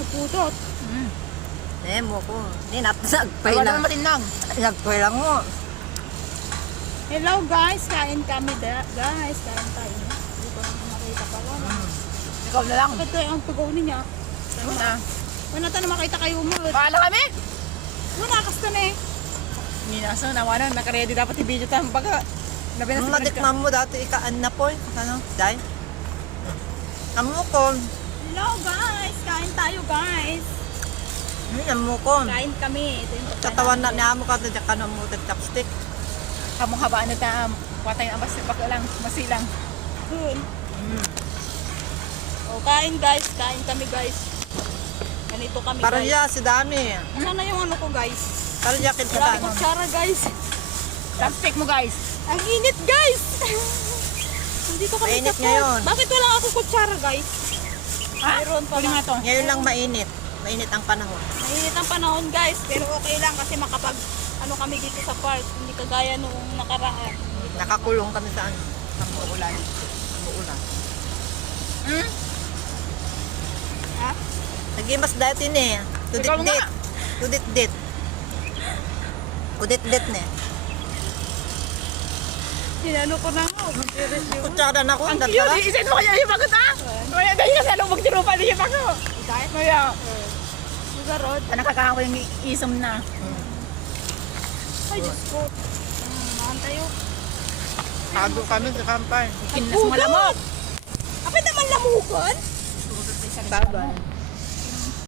Nagputot. Mo ko. Nagpay Wala lang. naman matinag. Nagpay lang mo. Hello guys, kain kami guys. Kain tayo. Hindi ko naman makita pala. Ikaw na lang. Bakit tayo ang tugaw niya? Ano na? Wala tayo na makita kayo mo. Paala kami? Wala kasta na eh. Hindi na. So, nawanan. Nakaredy dapat i-video tayo. Baga, Matikman mo dati ikaan na po. Ano? Day? Amo ko. Hello guys, kain tayo guys. Amo ko. Kain kami. Ito yung pagkain Katawan na namin. niya mo ka na ka mo chopstick. Kamong habaan na ta. Watay na baka lang. Masilang. Good. Oh, kain guys, kain kami guys. Ganito kami Para guys. ya si Dami. Ano na yung ano ko guys? Para ya kin Wala ka. akong kutsara guys. Chopstick mo guys. Ang init guys! Hindi ko kami Mainit sa ngayon. Bakit wala akong kutsara guys? Ha? Meron pa Huli lang. nga to. Ngayon lang mainit. Mainit ang panahon. Mainit ang panahon guys, pero okay lang kasi makapag ano kami dito sa park, hindi kagaya noong nakaraan. Nakakulong kami saan? Sa uulan. Uulan. Ha? Nagimas dati ni. Ikaw nga. Tudit-dit. Tudit-dit. Udit-dit ni. Sinano ko na nga, mag-review. Kutsara na ko. Ang Dati cute. Isin mo kaya yung bagot ha? Kaya dahil kasi alam magtirupa din yung bagot. Dahil, Kaya. Sugarod. Nakakakaan ko yung isom na. Ay, Diyos ko. Mahan tayo. Tago kami sa kampay. Kinas mo lamok. Kapit naman lamukan. Tago.